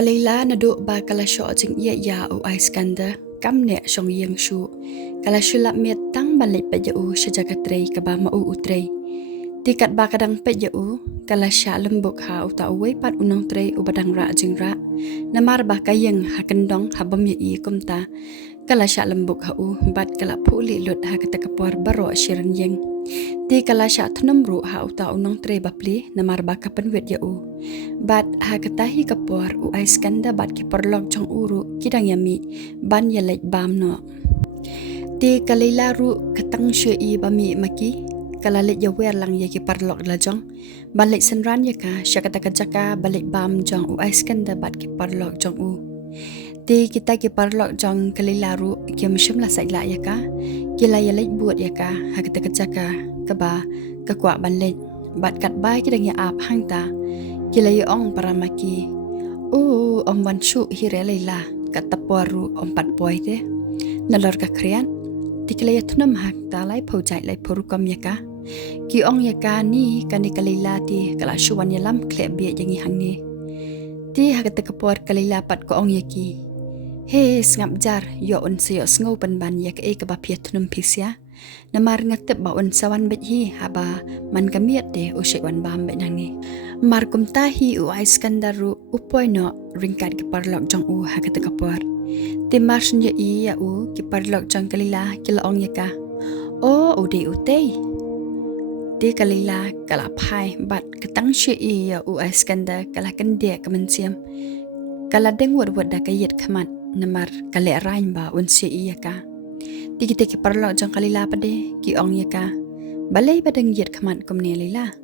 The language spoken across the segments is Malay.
LAYLA naduk ba kala syok jing iya ya u Iskander kam ne syong yang shu kala shulap met tang balik pa jau syajaga trei ka ba ma u trei tikat ba kadang pe jau kala sya lembuk ha u ta uwei pat unong trei u badang ra jing ra namar ba kayeng ha kendong ha bam ye kum ta kala sya lembuk ha u bat kala phuli lut ha kata kapor baro shiran yeng ti kala sya thnam ru ha u ta unong trei bapli namar ba kapen wet jau bat ha katahi kapor u Iskander bat ki perlok jong uru kidang yami ban ya lek bam no ti kalila ru katang she I bami maki kala lek ya wer lang ya ki perlok la jong balik senran ya ka syakata kajaka balik bam jong u Iskander bat ki perlok jong u ti kita ki perlok jong kalila ru ki mshum la saila ya ka kila ya lek buat ya ka ha kata kajaka ka ba ka kwa ban lek bat kat bai kidang ya ap hang ta kila ong para maki om wan shu hire LAYLA kata poru om pat poi te nalor ka krian tikila ya tunam hak ta lai phojai lai poru kam ya ka ki ong ya ka ni kani LAYLA ti kala shuwan ya lam kle bie jangi hang ni ti hak ta kapor LAYLA pat ko ong ya ki he ngap jar yo on se yo sngo pan ban ya ka e ka ba pia tunam pisya namar ngatep ba on sawan bet hi haba man kamiat de o she wan bam bet nang ni mar kum tahi u Iskander ru upoi no ringkat ki parlok jong u ha kata kapor ti marsin ya I ya u ki parlok jong LAYLA kila ong ya ka o de u te ti LAYLA kala phai bat katang she I ya u Iskander kala kan de ka mensiam kala deng wot wot da ka yet khamat namar kale rain ba un she I ya ka ti kita ki parlok jong LAYLA pade ki ong ya ka balai badang yet khamat kum ne LAYLA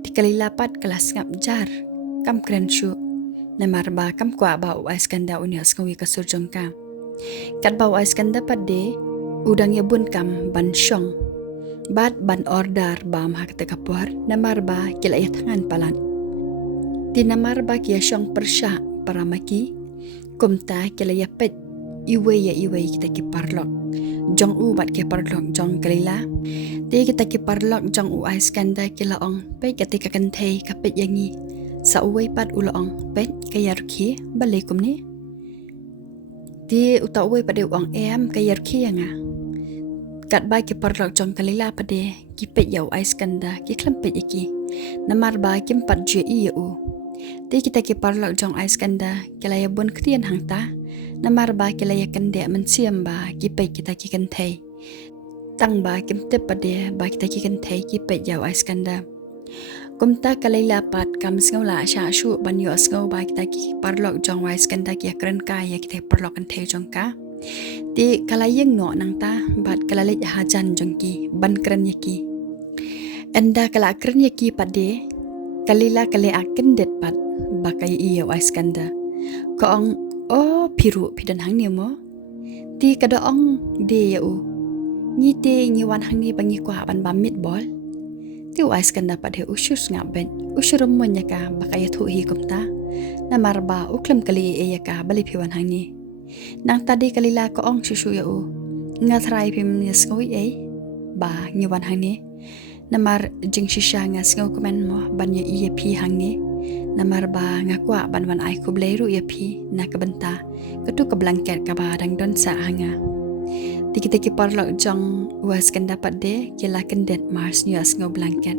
ti LAYLA pat kelas ngap jar kam kren shu namar ba kam kwa ba u Iskander unia skawi ka surjong ka kat ba u Iskander pade udang ya bun kam ban syong bat ban order bam hak ta kapor namar ba kila ya tangan palan ti namar ba ki syong persha para maki kumta kila ya pet iwe kita ki parlok jong u bat ki parlok jong LAYLA ti kita ki parlok jong u Iskander kila ong pe ketika kan thei ka pet yangi sa uwei pat ulo ong pet kayar ki balikum ni ti uta uwei pade ong em kayar ki yanga kat ba ki parlok jong LAYLA pade ki pet ya u Iskander ki klempet iki namar ba kim pat je I u ti kita ki parlok jong Iskander kila ya bon krian hangta namar ba kila ya kan de mensiam ba ki pet kita ki kan thei tang ba kim te pade ba kita ki kan thei ki pet ya u Iskander kumta LAYLA pat kam sngau la sha shu ban yo sngau ba kita ki parlok jong u Iskander ki kran ka ya kita parlok kan thei jong ka ti kala yeng no nang ta bat kala le hajan jong ki ban kran ya ki enda kala kran ya ki pade LAYLA kale akan det pat bakai I u Iskander ko ong o piru pidan hang ni mo ti kada ong de ya u ni te ni wan hang ni bangi kwa ban bam mit bol ti u Iskander pade ushus ngaben ushurum mon ya ka bakai thu hi kumta namar ba uklam kali e ya ka bali piwan hang ni nang tadi LAYLA ko ong shushu ya u ngatrai pim ni skoi e ba ni wan hang ni namar jing shisha nga skau komen mo ban ya I pi hang ni namar ba ngakwa ban wan ai ku bleiru ya pi na kabenta ketu ke blanket ka ba dang don sa hanga ti kita ki parlok jong u Iskander pade kila kendet mars ni asngau blanket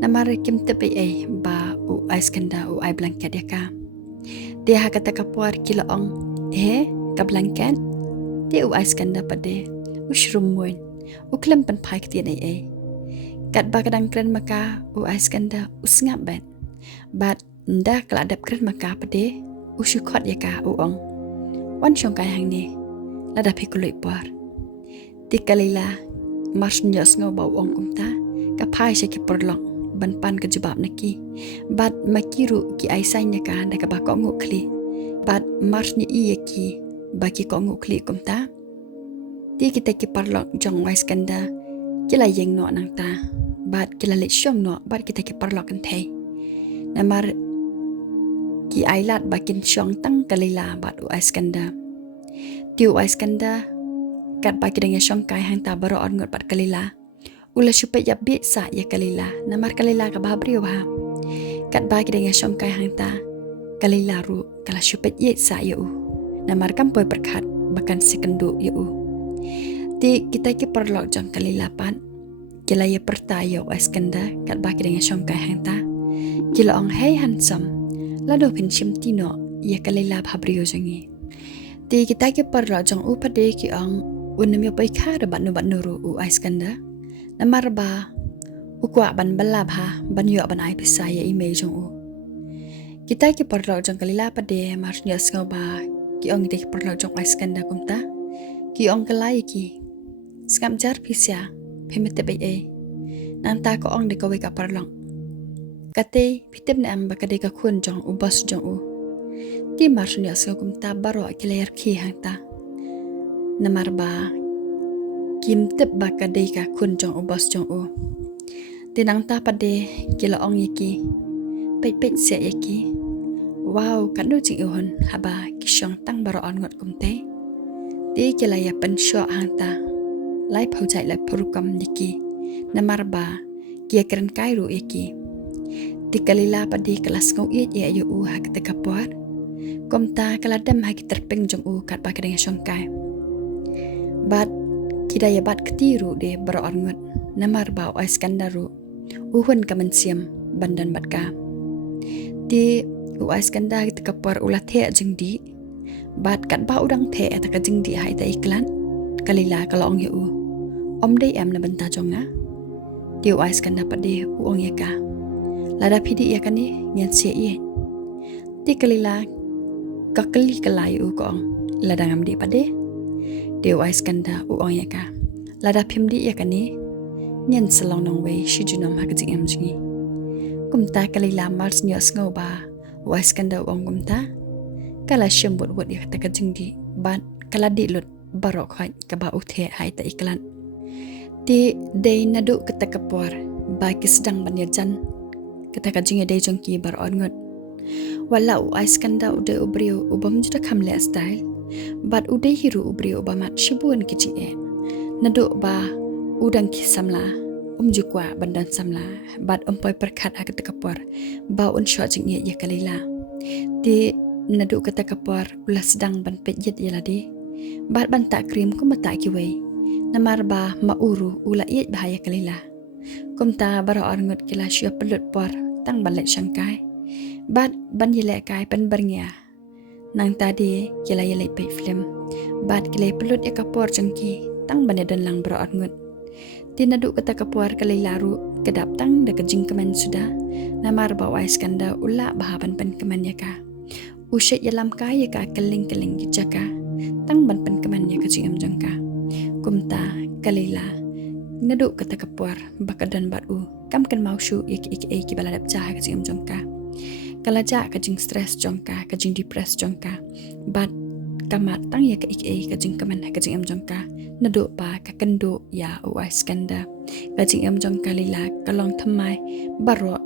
namar kim tepe e ba u Iskander u ai blanket ya ka dia ha kata kapor kila ong he ka blanket ti u Iskander pade ushrumuin uklam pan pai kti nei e kat ba kadang kren maka u Iskander usngap ben bat nda kladap kren maka pade usyukot ya ka u ong wan syong kai hang ni lada pikuloi par ti LAYLA mars nyos ngau bau ong kumta ka pai se ki perlok ban pan ke jebab naki bat makiru ki aisai nya ka da ka ba ko ngu kli bat mars ni I ki ba ki ko ngu kli kumta ti kita ki parlok jong Iskander kila yeng no nang ta bat kila le syong no bat kita ki parlok kan thei namar ki ailat bakin syong tang LAYLA bat u Iskander ti u Iskander kat ba kidang ya syong kai hang ta baro on ngot bat LAYLA ula syupe ya bi sa ya LAYLA namar LAYLA ka ba brio ha kat ba kidang ya syong kai hang ta Kalila ru kala syupet ye sa ya namar kampoi perkat bahkan sekendu ya Ti kita ki perlok jang kalila pan kila ye pertayo eskenda kat baki dengan syongkai hangta kila ong hey handsome lado pin shim tino ye kalila bhabrio jangi ti kita ki perlok jang upade ki ong unem yo pai kha da banu ru eskenda namar ba ukwa ban balab ha ban yo ban ai pisaya image jong kita ki perlok jang kalila pade marsnya skoba ki ong ki perlok jang eskenda kumta ki ong kalai ki skam jar pisya pemete bai nanta ko ong de ko ka perlok kate pitep na amba kade ka kun jong ubas jong ti marsnya sko kumta baro kilayar ki hangta namar ba kim tep ba kade ka kun jong ubas jong tinang ta pade kila ong yiki pek se yiki wow kan do ching hon haba kishong tang baro on ngot kumte ti kila ya pen sho hangta lai phau chai lai phurukam yiki namar ba kia keren kai ru yiki ti kalila pade kelas ngau ye ye yu ha kete kapwar komta kala dam ha kiterpeng jong kat ba kedeng shong kai bat kida ya bat ketiru de baro on ngot namar ba o skandaru uhun kamansiam bandan batka ti uais kanda kita kapar ulah the jengdi bat kat ba udang the ta ka jengdi hai ta iklan kalila kalong ye om dei am na banta jonga ti uais kanda pade uong ye ka lada phidi ya kani nyan se ye ti kalila kakali kalai kong lada ngam di pade ti uais kanda uong ye ka lada phimdi ya kani nyan salong nong wei shijunom ha ka jing am jingi kumta kalila mars nyos ngoba wais kanda ong kumta kala syembut wot ya kata kajingdi ban kala dilut barok hai ka ba uthe hai ta iklan ti dei nadu kata kapor ba ki sedang banyajan kata kajing dei jongki bar ongot wala wais kanda ude ubrio ubam juda kamle style bat ude hiru ubrio ubamat shibun kicing nadu ba udang kisamla jukwa bandan samla bat umpoi perkat agak tekapor ba un shot jing ye kalila ti nadu kata kapor ulah sedang ban pejit ye ladi bat ban tak krim ko mata kiwei namar ba mauru ula ye bahaya kalila kumta bara orngot kila syua pelut por tang balek syangkai bat ban yele kai pen bernya nang tadi kila yele pe film bat kila pelut ya kapor jengki tang banedan lang bara orngot tinaduk kata kapuar kalilaru kedap tang da kejing keman sudah namar bawa skanda ula bahaban pen keman ya ka usyat yalam kaya ka keling jaka tang ban pen keman ya kejing am jangka kumta kalila naduk kata kapuar bakadan batu kam kan mau shu iki baladap cah kejing am jangka kalaja kejing stres jangka kejing depres jangka bat kamat tang ya ka iki kejing keman kejing am jangka nadu ba kakendo ya uai skanda kajing am jong kalila kalong thamai baro